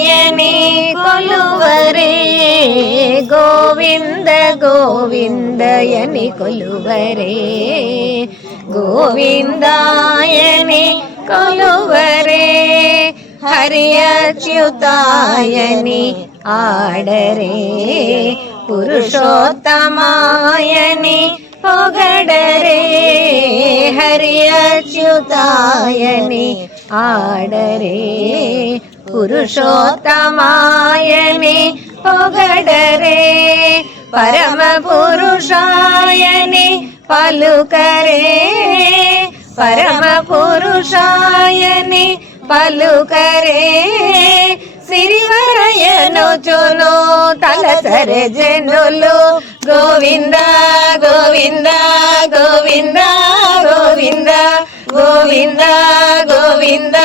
ಗೋವಿಂದಾಯನಿ ಕೊಲುವರೇ ಗೋವಿಂದ ಗೋವಿಂದಯನಿ ಕೊಲುವರೇ ಗೋವಿಂದಾಯನಿ ಕೊಲುವರೇ ಹರಿಯಚ್ಯುತಾಯನಿ ಆಡರೆ ಪುರುಷೋತ್ತಮಾಯನಿ ಹೊಗಡರೆ ಹರಿಯಚ್ಯುತಾಯನಿ ಆಡರೆ ಪುರುಷೋತ್ತಮಾಯನಿ ಹೊಗಡರೆ ಪರಮ ಪುರುಷಾಯನಿ ಪಲುಕರೆ ಪರಮ ಪುರುಷಾಯನಿ పలుకరే సిరివరయను చును తలసరే జనులు గోవింద గోవింద గోవింద గోవింద గోవింద గోవింద